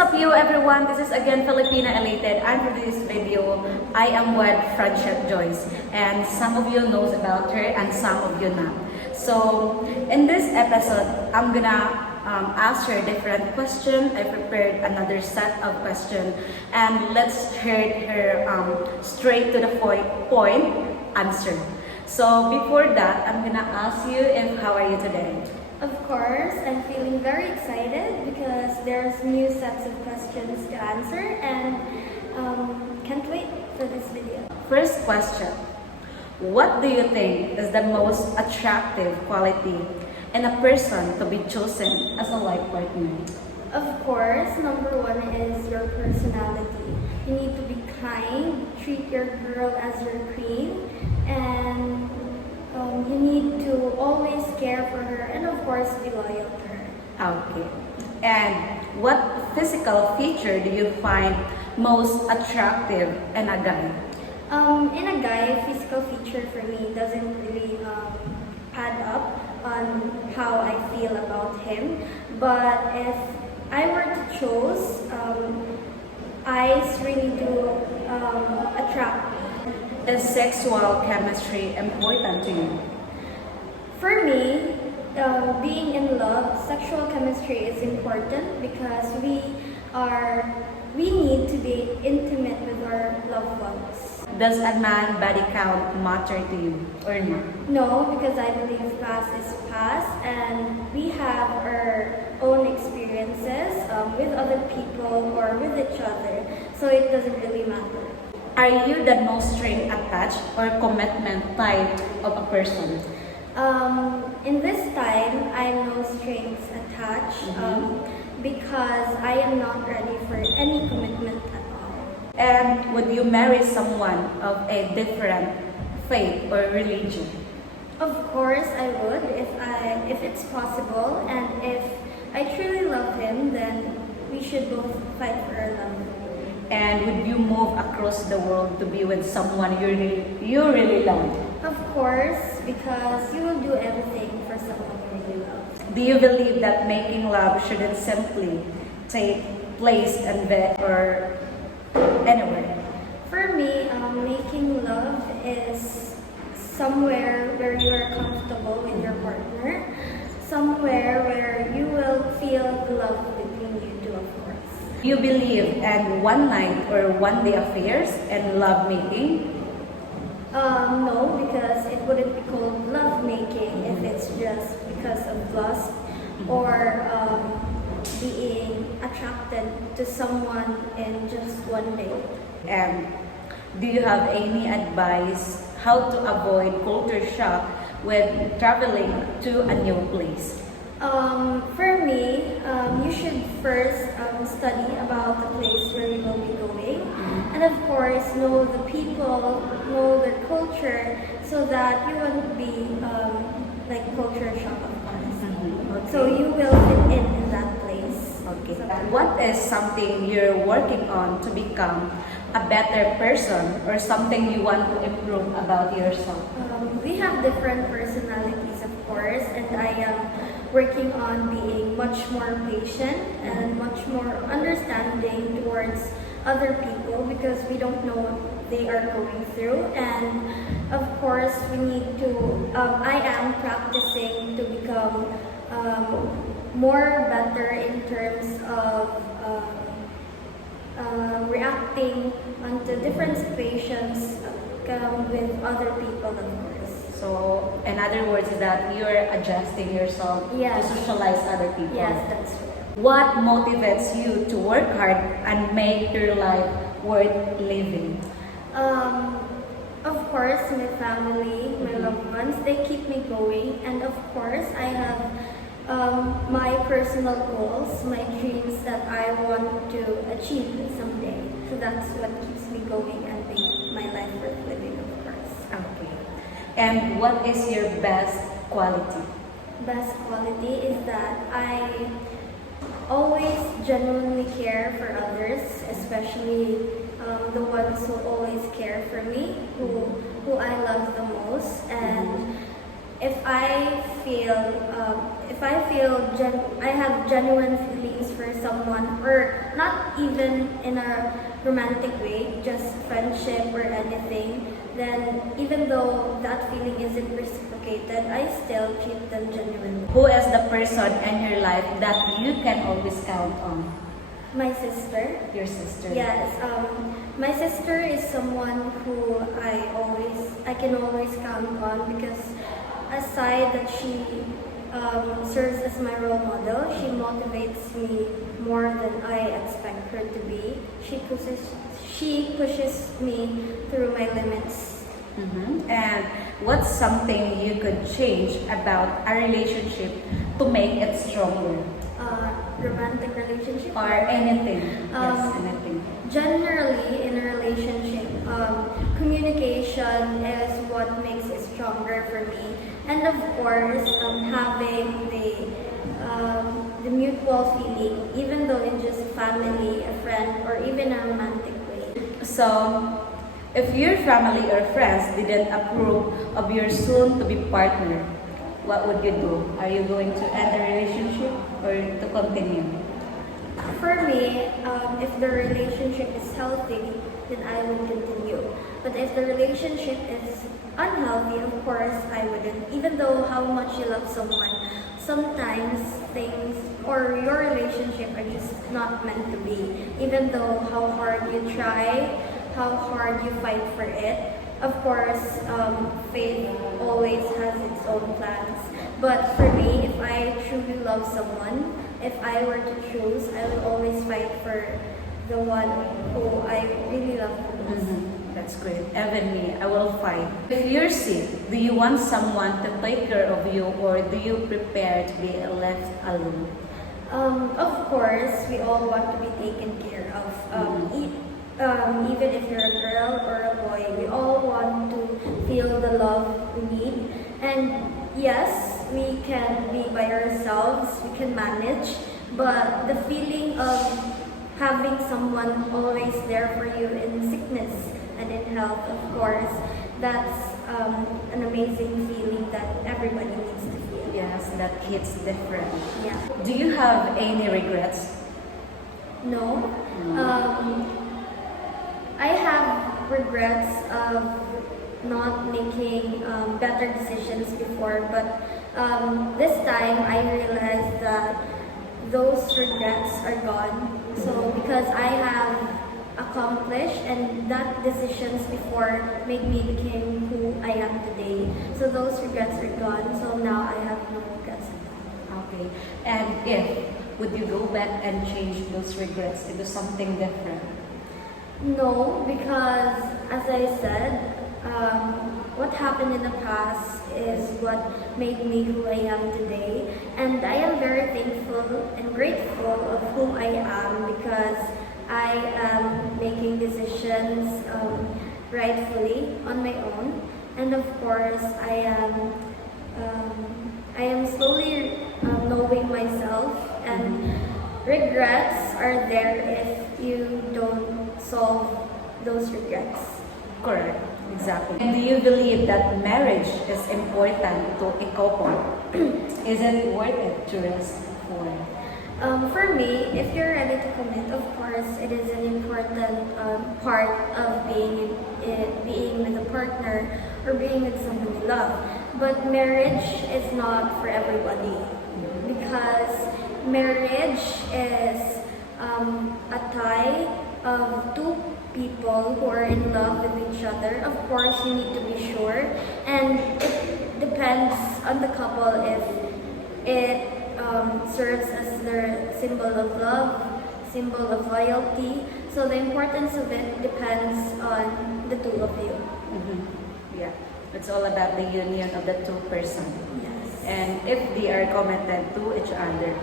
up you everyone? This is again Filipina Elated, and for this video, I am with Franchette Joyce, and some of you knows about her and some of you not. So in this episode, I'm gonna ask her different question. I prepared another set of questions, and let's hear her straight to the point answer. So before that, I'm gonna ask you if how are you today? Of course, I'm feeling very excited because there's new sets of questions to answer and can't wait for this video. First question. What do you think is the most attractive quality in a person to be chosen as a life partner? Of course, number one is your personality. You need to be kind, treat your girl as your queen, and you need to always care for her and of course be loyal to her. Okay. And what physical feature do you find most attractive in a guy? In a guy, physical feature for me doesn't really add up on how I feel about him. But if I were to choose, eyes really do attract me. Is sexual chemistry important to you? For me, being in love, sexual chemistry is important because we need to be intimate with our loved ones. Does a man body count matter to you or not? No, because I believe past is past and we have our own experiences with other people or with each other, so it doesn't really matter. Are you the no string attached or commitment type of a person? In this time, I'm no strings attached because I am not ready for any commitment at all. And would you marry someone of a different faith or religion? Of course, I would if it's possible, and if I truly love him, then we should both fight for our love. And would you move across the world to be with someone you really love? Of course, because you will do everything for someone you really love. Do you believe that making love shouldn't simply take place in bed or anywhere? For me, making love is somewhere where you are comfortable with your partner, somewhere where you will feel the love between you two, of course. Do you believe in one night or one day affairs and love making? No, because it wouldn't be called love making if it's just because of lust or being attracted to someone in just one day. And do you have any advice how to avoid culture shock when traveling to a new place? For me, you should first study about the place where you will be going, and of course know the people, know their culture, so that you won't be like culture shock, of course. Okay. So you will fit in that place. Okay. So, What is something you're working on to become a better person or something you want to improve about yourself? we have different personalities, of course, and I am working on being much more patient and much more understanding towards other people because we don't know what they are going through. And of course, we need to, I am practicing to become more better in terms of reacting onto different situations with other people, of course. So, in other words, is that you're adjusting yourself Yes. to socialize other people. Yes, that's true. What motivates you to work hard and make your life worth living? Of course, my family, my loved ones, they keep me going. And of course, I have my personal goals, my dreams that I want to achieve someday. So that's what keeps me going and make my life worth living, of course. Okay. And what is your best quality? Best quality is that I always genuinely care for others, especially the ones who always care for me, who I love the most, and I have genuine feelings for someone, or not even in a romantic way, just friendship or anything, then even though that feeling isn't reciprocated, I still treat them genuinely. Who is the person in your life that you can always count on? My sister. Your sister. Yes, my sister is someone who I can always count on, because aside that she serves as my role model, she motivates me more than I expect her to be. She pushes me through my limits. And what's something you could change about a relationship to make it stronger? Romantic relationship Or anything? Yes, Um, anything. Generally, in a relationship, communication is what makes it stronger for me, and of course, having the mutual feeling, even though in just family, a friend, or even a romantic way. So, if your family or friends didn't approve of your soon-to-be partner, what would you do? Are you going to end the relationship or to continue? For me, if the relationship is healthy, then I would continue. But if the relationship is unhealthy, of course, I wouldn't. Even though how much you love someone, sometimes things or your relationship are just not meant to be. Even though how hard you try, how hard you fight for it. Of course, fate always has its own plans. But for me, if I truly love someone, if I were to choose, I would always fight for the one who I really love the most. That's great. Even me, I will fight. If you're sick, do you want someone to take care of you, or do you prepare to be left alone? Of course, we all want to be taken care of. Even if you're a girl or a boy, we all want to feel the love we need. And yes, we can be by ourselves, we can manage, but the feeling of having someone always there for you in sickness and in health, of course, that's an amazing feeling that everybody needs to feel. Yes, that hits different. Yeah. Do you have any regrets? No. I have regrets of not making better decisions before, but this time I realized that those regrets are gone. So because I have accomplished, and that decisions before made me become who I am today. So those regrets are gone. So now I have no regrets. Okay. And would you go back and change those regrets into something different? No, because as I said, what happened in the past is what made me who I am today. And I am very thankful and grateful of who I am, because I am making decisions rightfully on my own. And of course, I am slowly knowing myself, and regrets are there if you don't solve those regrets. Correct. Exactly. And do you believe that marriage is important to a couple? Is it worth it to risk for? For me, if you're ready to commit, of course, it is an important part of being with a partner or being with someone you love. But marriage is not for everybody, because marriage is a tie of two people who are in love with each other. Of course, you need to be sure, and it depends on the couple if it serves as their symbol of love, symbol of loyalty. So the importance of it depends on the two of you. Yeah, it's all about the union of the two persons. Yes. And if they are committed to each other.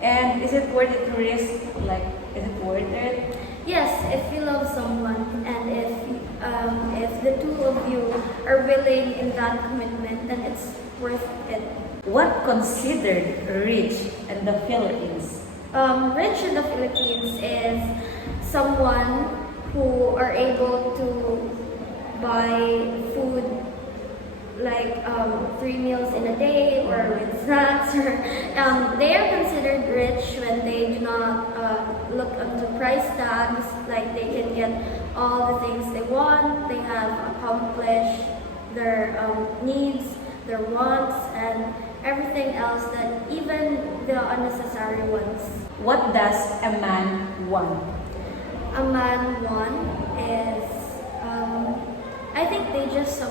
And is it worth it to risk? Like, is it worth it? Yes, if you love someone, and if the two of you are willing in that commitment, then it's worth it. What considered rich in the Philippines? Rich in the Philippines is someone who are able to buy food like 3 meals in a day or with snacks, or they are considered rich when they do not look up to price tags. Like they can get all the things they want. They have accomplished their needs, their wants, and everything else, that even the unnecessary ones. What does a man want? A man one is I think they just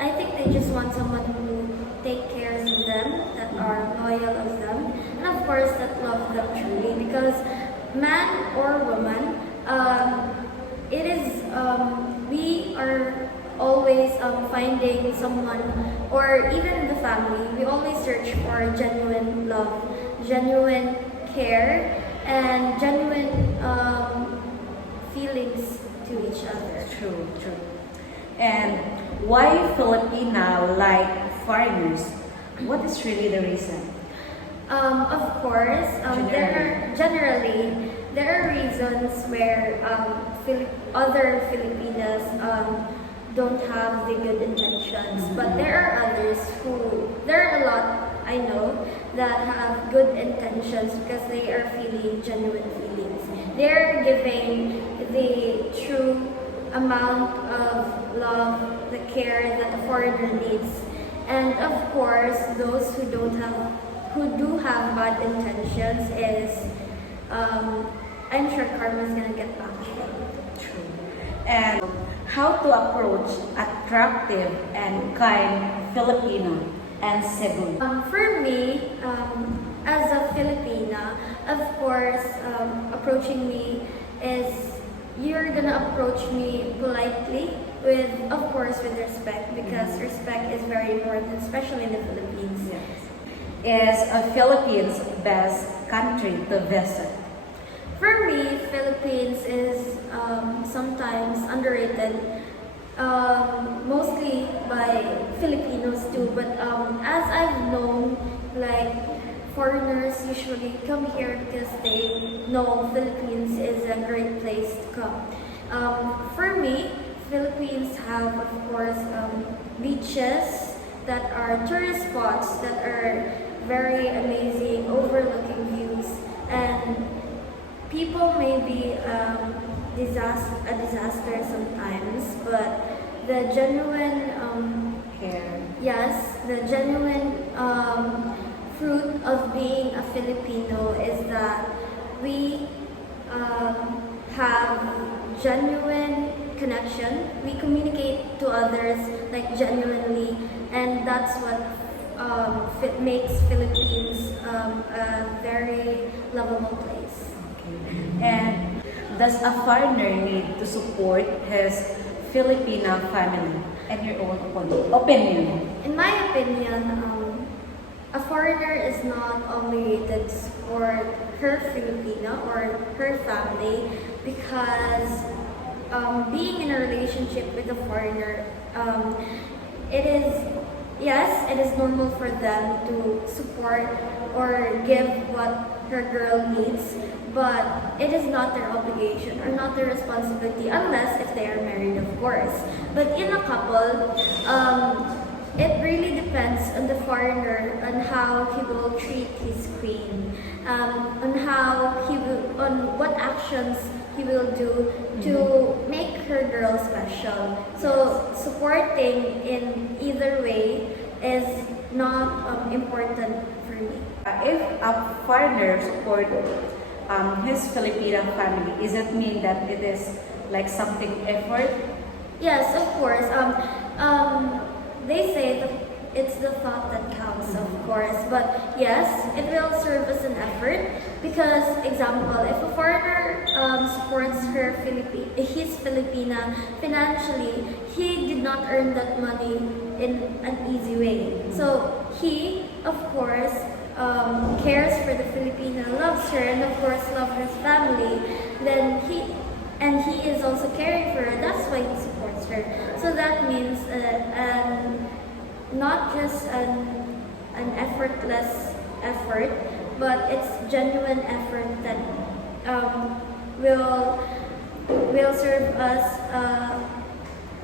I think they just want someone who take care of them, that are loyal of them, and of course that love them truly. Because man or woman, it is we are always finding someone, or even the family, we always search for genuine love, genuine care, and genuine feelings to each other. True, true. And why Filipina like foreigners? What is really the reason? Of course, generally there are reasons where other Filipinas don't have the good intentions, but there are others there are a lot I know that have good intentions because they are feeling genuine feelings. They're giving the true amount of love, the care that a foreigner needs. And of course, those who do have bad intentions is, I'm sure karma is gonna get back to them. True. And how to approach attractive and kind Filipino and Cebu? For me, as a Filipina, of course, approaching me is, you're gonna approach me politely, with, of course, with respect, because respect is very important, especially in the Philippines. Yes. Is a Philippines best country to visit? For me, Philippines is sometimes underrated, mostly by Filipinos too. But as I've known, like foreigners usually come here because they know Philippines is a great place to come. For me, Philippines have, of course, beaches that are tourist spots that are very amazing, overlooking views, and people may be a disaster sometimes, but the genuine Care. yes, the genuine fruit of being a Filipino is that we have genuine connection. We communicate to others like genuinely, and that's what makes Philippines a very lovable place. Okay. And does a foreigner need to support his Filipina family? And your own opinion? In my opinion, a foreigner is not obligated to support her Filipina or her family, because being in a relationship with a foreigner, it is normal for them to support or give what her girl needs, but it is not their obligation or not their responsibility, unless if they are married, of course. But in a couple, it really depends on the foreigner, on how he will treat his queen, on what actions he will do to make her girl special. So supporting in either way is not important for me. If a foreigner support his Filipina family, does it mean that it is like something effort? Yes, of course. They say that it's the thought that counts, of course. But yes, it will serve as an effort, because, example, if a foreigner supports his Filipina financially, he did not earn that money in an easy way. So he, of course, cares for the Filipina, loves her, and of course loves his family. Then he is also caring for her. That's why he supports her. So that means not just an effortless effort, but it's genuine effort that will serve as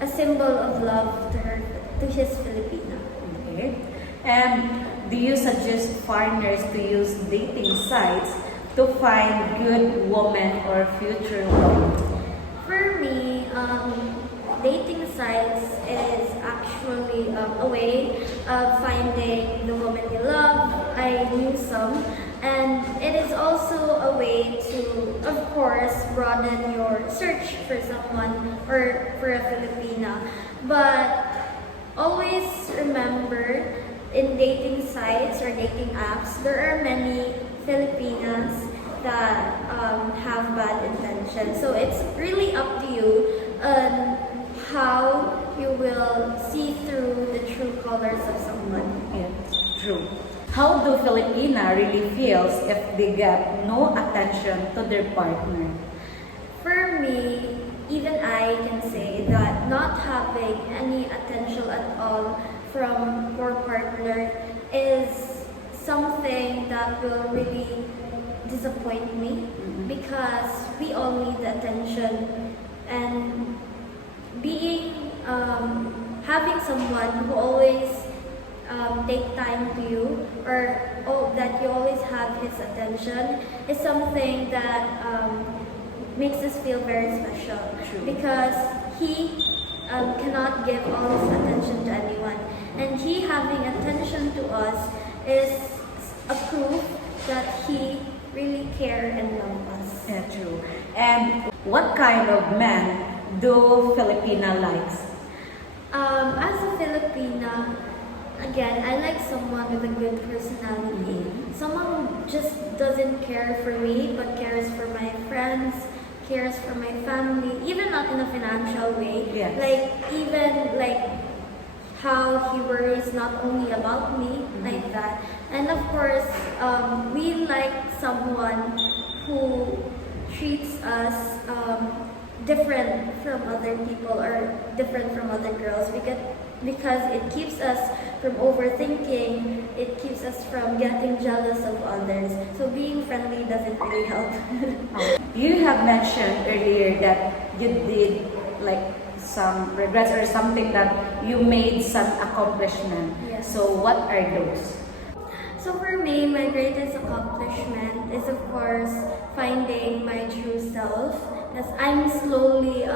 a symbol of love to to his Filipina. Okay. And do you suggest foreigners to use dating sites to find good woman or future wife? For me, dating sites is actually a way of finding the woman you love. I knew some. And it is also a way to, of course, broaden your search for someone or for a Filipina. But always remember, in dating sites or dating apps, there are many Filipinas that have bad intentions. So it's really up to you on how you will see through the true colors of someone. Yes, true. How do Filipina really feels if they get no attention to their partner? For me, even I can say that not having any attention at all from your partner is something that will really disappoint me because we all need the attention, and being having someone who always take time to you, or that you always have his attention, is something that makes us feel very special. True. Because he cannot give all his attention to anyone, and he having attention to us is a proof that he really care and love us. Yeah, true. And what kind of man do Filipina likes? As a Filipina, again, I like someone with a good personality. Someone who just doesn't care for me, but cares for my friends, cares for my family, even not in a financial way. Yes. Even how he worries not only about me, like that. And of course, we like someone who treats us different from other people or different from other girls, because it keeps us from overthinking, it keeps us from getting jealous of others. So being friendly doesn't really help. You have mentioned earlier that you did like some regrets or something that you made some accomplishment. Yes. So what are those? So for me, my greatest accomplishment is of course finding my true self, as I'm slowly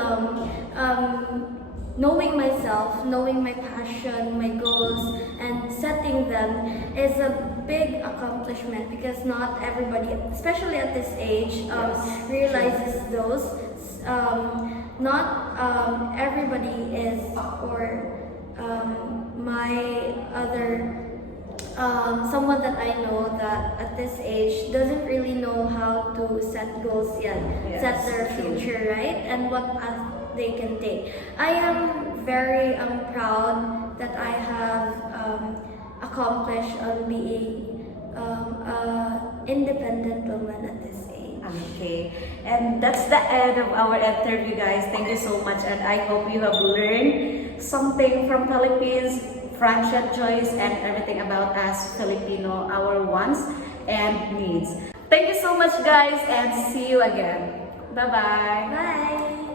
knowing myself, knowing my passion, my goals, and setting them is a big accomplishment, because not everybody, especially at this age, realizes those. Not everybody is, or my other someone that I know that at this age doesn't really know how to set goals yet, Yes, set their true. future, right? And what path they can take. I am very proud that I have accomplished on being an independent woman at this age. Okay, and that's the end of our interview, guys. Thank you so much, and I hope you have learned something from Philippines, Franchette choice, and everything about us Filipino, our wants and needs. Thank you so much, guys, and see you again. Bye-bye. Bye!